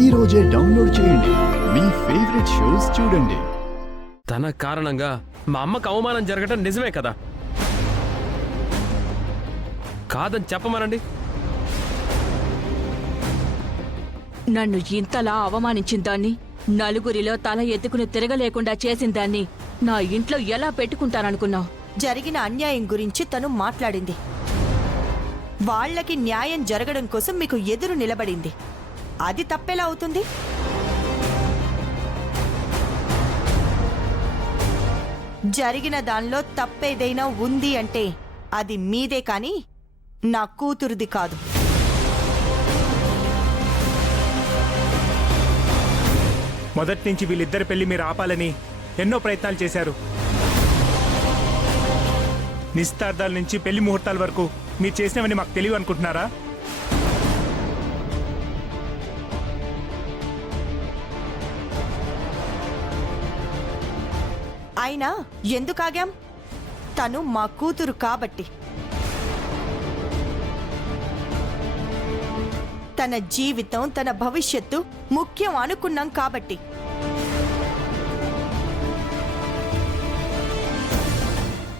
ఈ రోజే డౌన్లోడ్ చేయండి. మీ ఫేవరెట్ షోస్ చూడండి. తన కారణంగా మా అమ్మకు అవమానం జరగటం నిజమే కదా? కాదని చెప్పమనండి. నన్ను ఇంతలా అవమానించిన దాన్ని, నలుగురిలో తల ఎత్తుకుని తిరగలేకుండా చేసిన దాన్ని నా ఇంట్లో ఎలా పెట్టుకుంటాననుకున్నావు? జరిగిన అన్యాయం గురించి తను మాట్లాడింది. వాళ్ళకి న్యాయం జరగడం కోసం మీకు ఎదురు నిలబడింది. అది తప్పేలా అవుతుంది? జరిగిన దానిలో తప్పేదైనా ఉంది అంటే అది మీదే కానీ నా కూతురుది కాదు. మొదటి నుంచి వీళ్ళిద్దరి పెళ్లి మీరు ఆపాలని ఎన్నో ప్రయత్నాలు చేశారు. నిశ్చితార్థాల నుంచి పెళ్లి ముహూర్తాల వరకు మీరు చేసినవని మాకు తెలియదు అనుకుంటున్నారా? అయినా ఎందుకు ఆగాం? తను మా కూతురు కాబట్టి. తన జీవితం, తన భవిష్యత్తు ముఖ్యం అనుకున్నాం కాబట్టి.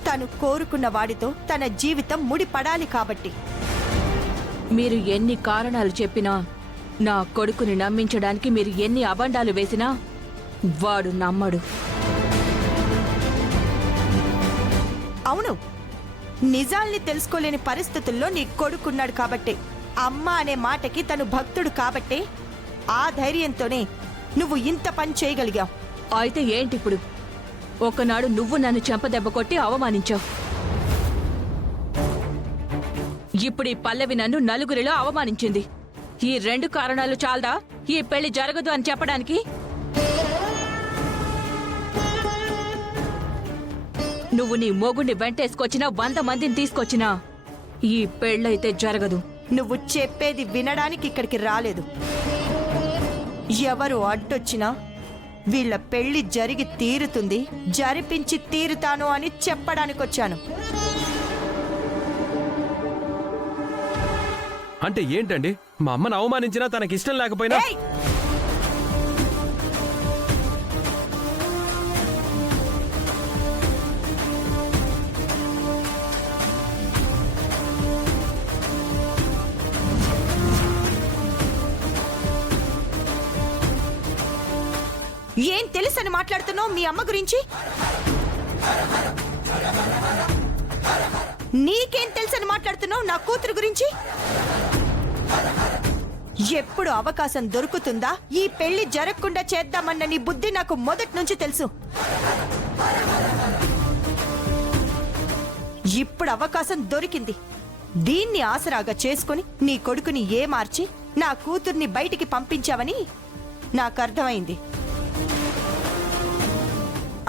తను కోరుకున్న వాడితో తన జీవితం ముడిపడాలి కాబట్టి. మీరు ఎన్ని కారణాలు చెప్పినా, నా కొడుకుని నమ్మించడానికి మీరు ఎన్ని అబండాలు వేసినా వాడు నమ్మడు. అవును, నిజాల్ని తెలుసుకోలేని పరిస్థితుల్లో నీ కొడుకున్నాడు కాబట్టి, అమ్మ అనే మాటకి తను భక్తుడు కాబట్టి, ఆ ధైర్యంతోనే నువ్వు ఇంత పని చేయగలిగావు. అయితే ఏంటిప్పుడు? ఒకనాడు నువ్వు నన్ను చెంపదెబ్బ కొట్టి అవమానించావు. ఇప్పుడు ఈ పల్లవి నన్ను నలుగురిలో అవమానించింది. ఈ రెండు కారణాలు చాలదా ఈ పెళ్లి జరగదు అని చెప్పడానికి? నువ్వు నీ మొగుడిని వెంటేసుకొచ్చినా 100 మందిని తీసుకొచ్చినా ఈ పెళ్ళైతే జరగదు. నువ్వు చెప్పేది వినడానికి ఇక్కడికి రాలేదు. ఎవరు అడ్డొచ్చినా వీళ్ళ పెళ్లి జరిగి తీరుతుంది, జరిపించి తీరుతాను అని చెప్పడానికొచ్చాను. అంటే ఏంటండి? మా అమ్మను అవమానించినా తనకిష్టం లేకపోయినా ఏయ్! ఏం తెలుసని మాట్లాడుతున్నావు మీ అమ్మ గురించి? నీకేం తెలుసని మాట్లాడుతున్నావు నా కూతురు గురించి? ఎప్పుడు అవకాశం దొరుకుతుందా ఈ పెళ్లి జరగకుండా చేద్దామన్న నీ బుద్ధి నాకు మొదటి నుంచి తెలుసు. ఇప్పుడు అవకాశం దొరికింది. దీన్ని ఆసరాగా చేసుకుని నీ కొడుకుని ఏమార్చి నా కూతుర్ని బయటికి పంపించావని నాకు అర్థమైంది.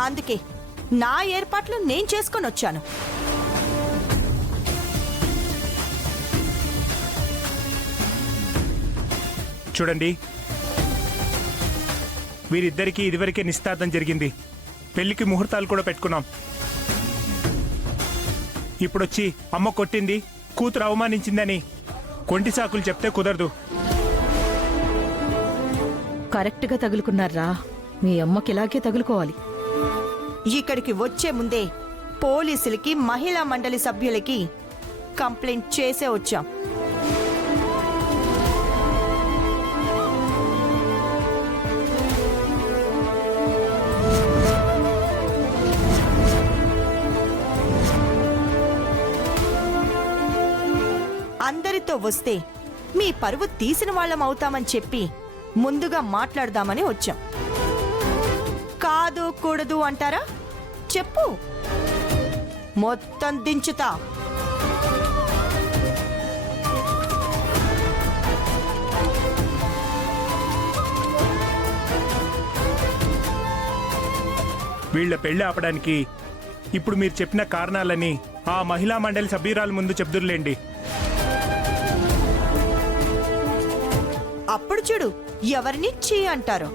అందుకే నా ఏర్పాట్లు నేను చేసుకొని వచ్చాను. చూడండి, వీరిద్దరికీ ఇదివరకే నిశ్చితార్థం జరిగింది. పెళ్లికి ముహూర్తాలు కూడా పెట్టుకున్నాం. ఇప్పుడొచ్చి అమ్మ కొట్టింది, కూతురు అవమానించిందని కొంటి సాకులు చెప్తే కుదరదు. కరెక్ట్గా తగులుకున్నారా? మీ అమ్మకి ఇలాగే తగులుకోవాలి. ఇక్కడికి వచ్చే ముందే పోలీసులకి, మహిళా మండలి సభ్యులకి కంప్లైంట్ చేసే వచ్చాం. అందరితో వస్తే మీ పరువు తీసిన వాళ్ళం అవుతామని చెప్పి ముందుగా మాట్లాడదామని వచ్చాం. కాదు కూడదు అంటారా? చెప్పు, మొత్తం దించుతా. వీళ్ల పెళ్లి ఆపడానికి ఇప్పుడు మీరు చెప్పిన కారణాలని ఆ మహిళా మండలి సభ్యురాల ముందు చెప్దురులేండి. అప్పుడు చూడు ఎవరిని చీ అంటారు.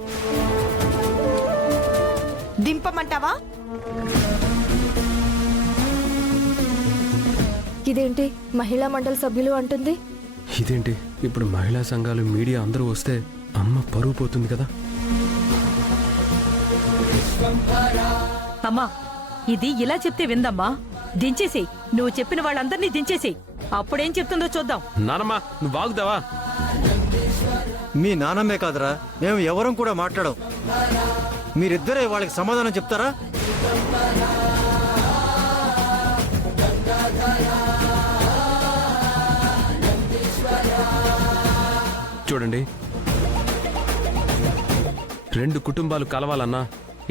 దింపమంటావా? ఇదేంటి మహిళా మండలి సభ్యులు అంటుంది? ఇదేంటి ఇప్పుడు మహిళా సంఘాలు, మీడియా అందరూ వస్తే అమ్మ పరువు పోతుంది కదా. అమ్మా ఇది ఇలా చెప్తే విందమ్మా. దించేసేయ్, నువ్వు చెప్పిన వాళ్ళందరినీ దించేసేయ్. అప్పుడేం చెప్తుందో చూద్దాం. నానమ్మ నువ్వు వాగుతావా? మీ నాన్నమ్మే కాదురా, మేము ఎవరం కూడా మాట్లాడం. మీరిద్దరే వాళ్ళకి సమాధానం చెప్తారా? చూడండి, 2 కుటుంబాలు కలవాలన్నా,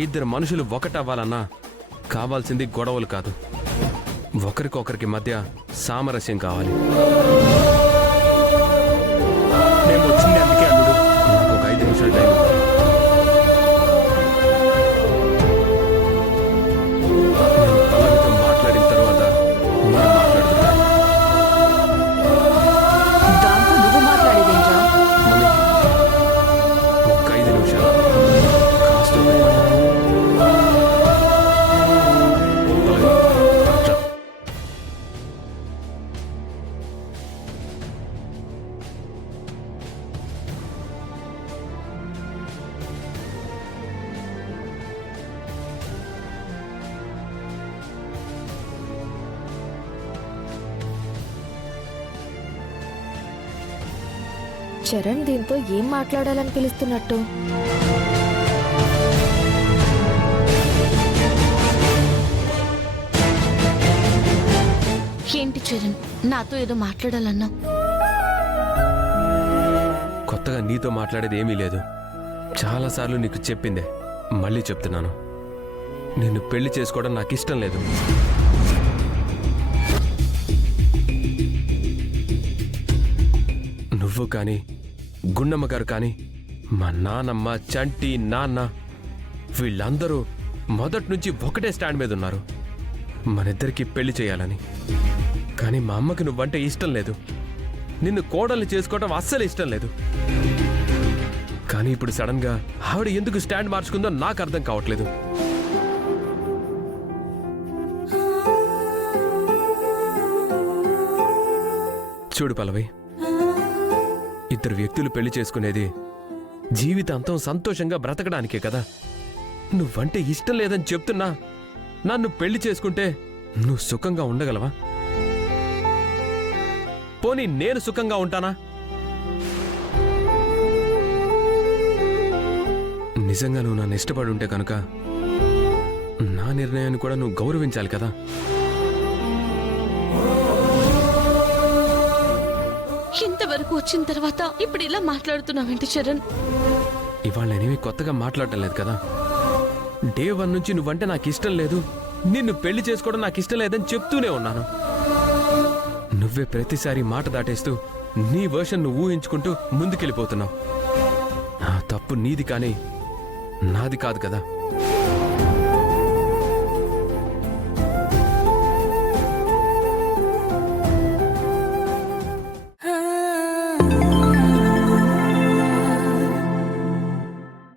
2 మనుషులు ఒకటవ్వాలన్నా కావాల్సింది గొడవలు కాదు, ఒకరికొకరికి మధ్య సామరస్యం కావాలి. మేము వచ్చింది అందుకే అల్లుడు. నాకు ఒక 5 నిమిషాలు టైం ఇవ్వు. నేను పల్లవితో మాట్లాడిన తర్వాత మీరు మాట్లాడుతున్నారు. దాంతో నువ్వు మాట్లాడేదేంట్రా? మమ్మీ, ఒక 5 నిమిషాలు కాస్త ఓపిక పట్టు. పల్లవి, రా. చరణ్ దీంతో ఏం మాట్లాడాలని పిలుస్తున్నట్టు? ఏంటి చరణ్, నాతో ఏదో మాట్లాడాలన్నా? కొత్తగా నీతో మాట్లాడేది ఏమీ లేదు. చాలాసార్లు నీకు చెప్పిందే, మళ్ళీ చెప్తున్నాను. నిన్ను పెళ్లి చేసుకోవడం నాకు ఇష్టం లేదు. నువ్వు కానీ, గుండమ్మ గారు కానీ, మా నాన్నమ్మ, చంటి, నాన్న వీళ్ళందరూ మొదటి నుంచి ఒకటే స్టాండ్ మీద ఉన్నారు, మనిద్దరికీ పెళ్లి చేయాలని. కానీ మా అమ్మకి నువ్వంటే ఇష్టం లేదు, నిన్ను కోడల్ని చేసుకోవడం అస్సలు ఇష్టం లేదు. కానీ ఇప్పుడు సడన్ గా ఆవిడ ఎందుకు స్టాండ్ మార్చుకుందో నాకు అర్థం కావట్లేదు. చూడు పల్లవి, 2 వ్యక్తులు పెళ్లి చేసుకునేది జీవితాంతం సంతోషంగా బ్రతకడానికే కదా. నువ్వంటే ఇష్టం లేదని చెప్తున్నా నన్ను పెళ్లి చేసుకుంటే నువ్వు సుఖంగా ఉండగలవా? పోనీ నేను సుఖంగా ఉంటానా? నిజంగా నువ్వు నన్ను ఇష్టపడి ఉంటే కనుక నా నిర్ణయాన్ని కూడా నువ్వు గౌరవించాలి కదా. ఇంతవరకు వచ్చిన తర్వాత ఇప్పుడు ఇలా మాట్లాడుతున్నావేంటి చరణ్? ఇవాళ నేనేమి కొత్తగా మాట్లాడటం లేదు కదా. డే 1 నుంచి నువ్వంటే నాకు ఇష్టం లేదు, నిన్ను పెళ్లి చేసుకోవడం నాకు ఇష్టం లేదని చెప్తూనే ఉన్నాను. నువ్వే ప్రతిసారి మాట దాటేస్తూ నీ వర్షన్ నువ్వు ఊహించుకుంటూ ముందుకెళ్ళిపోతున్నావు. ఆ తప్పు నీది కానీ నాది కాదు కదా.